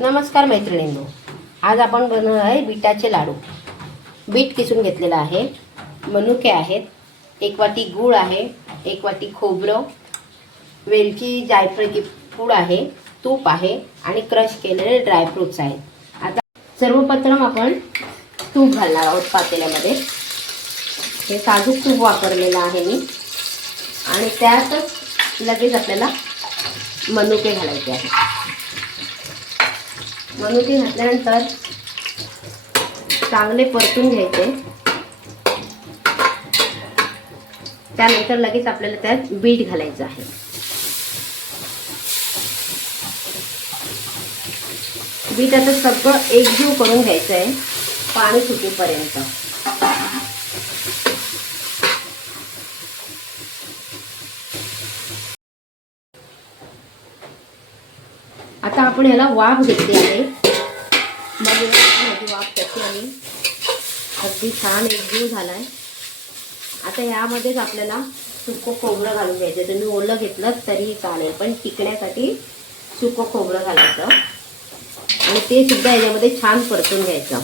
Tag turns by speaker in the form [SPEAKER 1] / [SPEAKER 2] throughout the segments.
[SPEAKER 1] नमस्कार मैत्रिणींनो. आज आपण बनवणार आहे बीटाचे लाडू. बीट किसून घेतलेलं आहे. मनुके आहेत. एक वाटी गूळ आहे. एक वाटी खोबरं. वेलची जायफळची पूड आहे. तूप आहे. आणि क्रश केलेले ड्रायफ्रुट्स आहेत. आता सर्वप्रथम आपण तूप घालणार आहोत पातेल्यामध्ये. हे साजूक तूप वापरलेलं आहे मी. आणि त्यातच लगेच आपल्याला मनुके घालायचे म्हणून ते घातल्यानंतर चांगले परतून घ्यायचे. त्यानंतर लगेच आपल्याला त्यात बीट घालायचं आहे. बीट आता सगळं एकजीव करून घ्यायचं आहे पाणी सुटेपर्यंत. आता आपण याला वाफ घेतली आहे. मग माझी वाफ कशी आली अगदी छान एकजीव आहे आता यामध्येच आपल्याला सुकं खोबरं घालून घ्यायचं तुम्ही ओलं घेतलं तरीही चालेल पण टिकण्यासाठी सुकं खोबरं घालायचं. आणि ते सुद्धा याच्यामध्ये छान परतून घ्यायचं.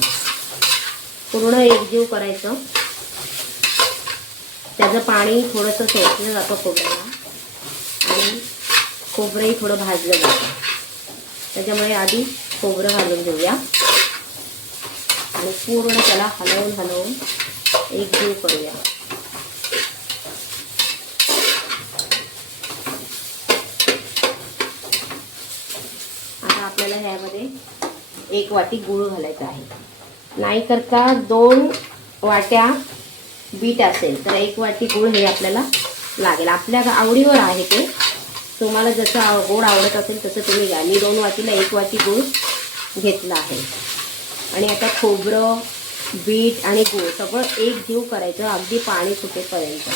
[SPEAKER 1] पूर्ण एकजीव करायचं. त्याचं पाणी थोडंसं सोसलं जातं खोबऱ्याला. आणि खोबरंही थोडं भाजलं जातं. त्याच्यामुळे आधी खोबरं घालून घेऊया. आणि पूर्ण त्याला हलवून हलवून एकजीव करूया. आता आपल्याला ह्यामध्ये एक वाटी गूळ घालायचा आहे. नाही करता दोन वाट्या बीट असेल तर एक वाटी गूळ हे आपल्याला लागेल. आपल्या आवडीवर आहे ते. तुम्हाला जसं गोड आवडत असेल तसं तुम्ही घ्या. मी दोन वाटीला एक वाटी गूळ घेतला आहे. आणि आता खोबरं बीट आणि गूळ सगळं एक जीव करायचं अगदी पाणी सुटेपर्यंत.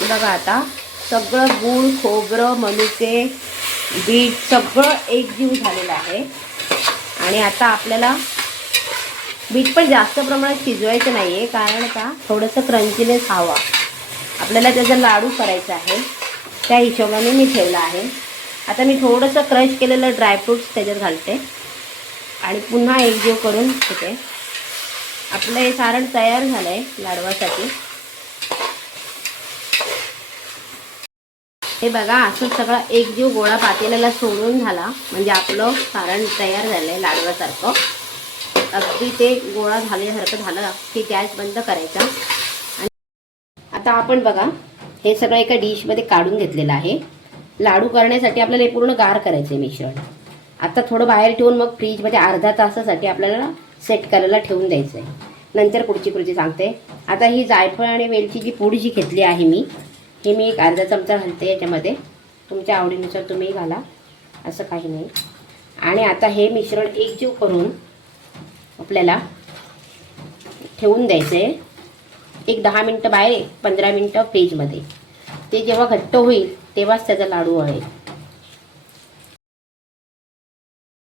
[SPEAKER 1] बघा आता सगळं गूळ खोबरं मनुके बीट सगळं एक जीव झालेलं आहे. आणि आता आपल्याला बीट पण जास्त प्रमाणात शिजवायचं नाही आहे कारण का थोडंसं क्रंचीनेस हवा. आपल्याला त्याचा लाडू करायचा आहे. त्या हिशोबाने मी ठेवला आहे. आता मी थोडंसं क्रश केलेलं ड्रायफ्रूट्स त्याच्यात घालते. आणि पुन्हा एकजीव करून घेते. आपलं हे सारण तयार झालं आहे लाडवासाठी. हे बघा असं सगळं एकजीव गोळा पातेल्याला सोडून झाला म्हणजे आपलं सारण तयार झालं आहे लाडवासारखं. अगदी ते गोळा झाल्यासारखं झालं की गॅस बंद करायचा. आणि आता आपण बघा हे सगळं एका डिशमध्ये काढून घेतलेलं आहे. लाडू करण्यासाठी आपल्याला हे पूर्ण गार करायचं आहे मिश्रण. आता थोडं बाहेर ठेवून मग फ्रीजमध्ये अर्धा तासासाठी आपल्याला सेट करायला ठेवून द्यायचं आहे. नंतर पुढची पुढची सांगते. आता ही जायफळ आणि वेलची जी पूड जी घेतली आहे मी हे मी एक अर्धा चमचा घालते याच्यामध्ये. तुमच्या आवडीनुसार तुम्ही घाला. असं काही नाही. आणि आता हे मिश्रण एकजीव करून आपल्याला ठेवून द्यायचं आहे एक दहा मिनटं बाहेर पंधरा मिनटं फ्रीजमध्ये. ते जेव्हा घट्ट होईल तेव्हाच त्याचा लाडू आहे.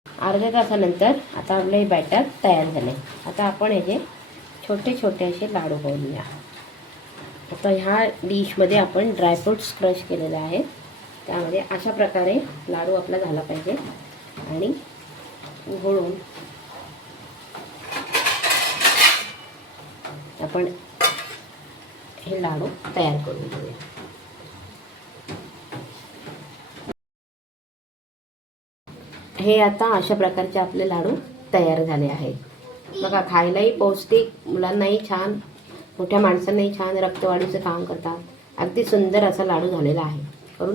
[SPEAKER 1] अर्ध्या तासानंतर आता आपलं हे बॅटर तयार झालं आहे आता आपण याचे छोटे छोटे असे लाडू बनवूया. आता ह्या डिशमध्ये आपण ड्रायफ्रूट्स क्रश केलेले आहेत त्यामध्ये अशा प्रकारे लाडू आपला झाला पाहिजे. आणि उघडून आपण हे लाडू तयार करून घेऊया. हे आता अशा प्रकारचे आपले लाडू तयार झाले आहेत. बघा खायलाही पौष्टिक मुलांनाही छान मोठ्या माणसांनाही छान रक्तवाढीचं काम करतात. अगदी सुंदर असा लाडू झालेला आहे. करून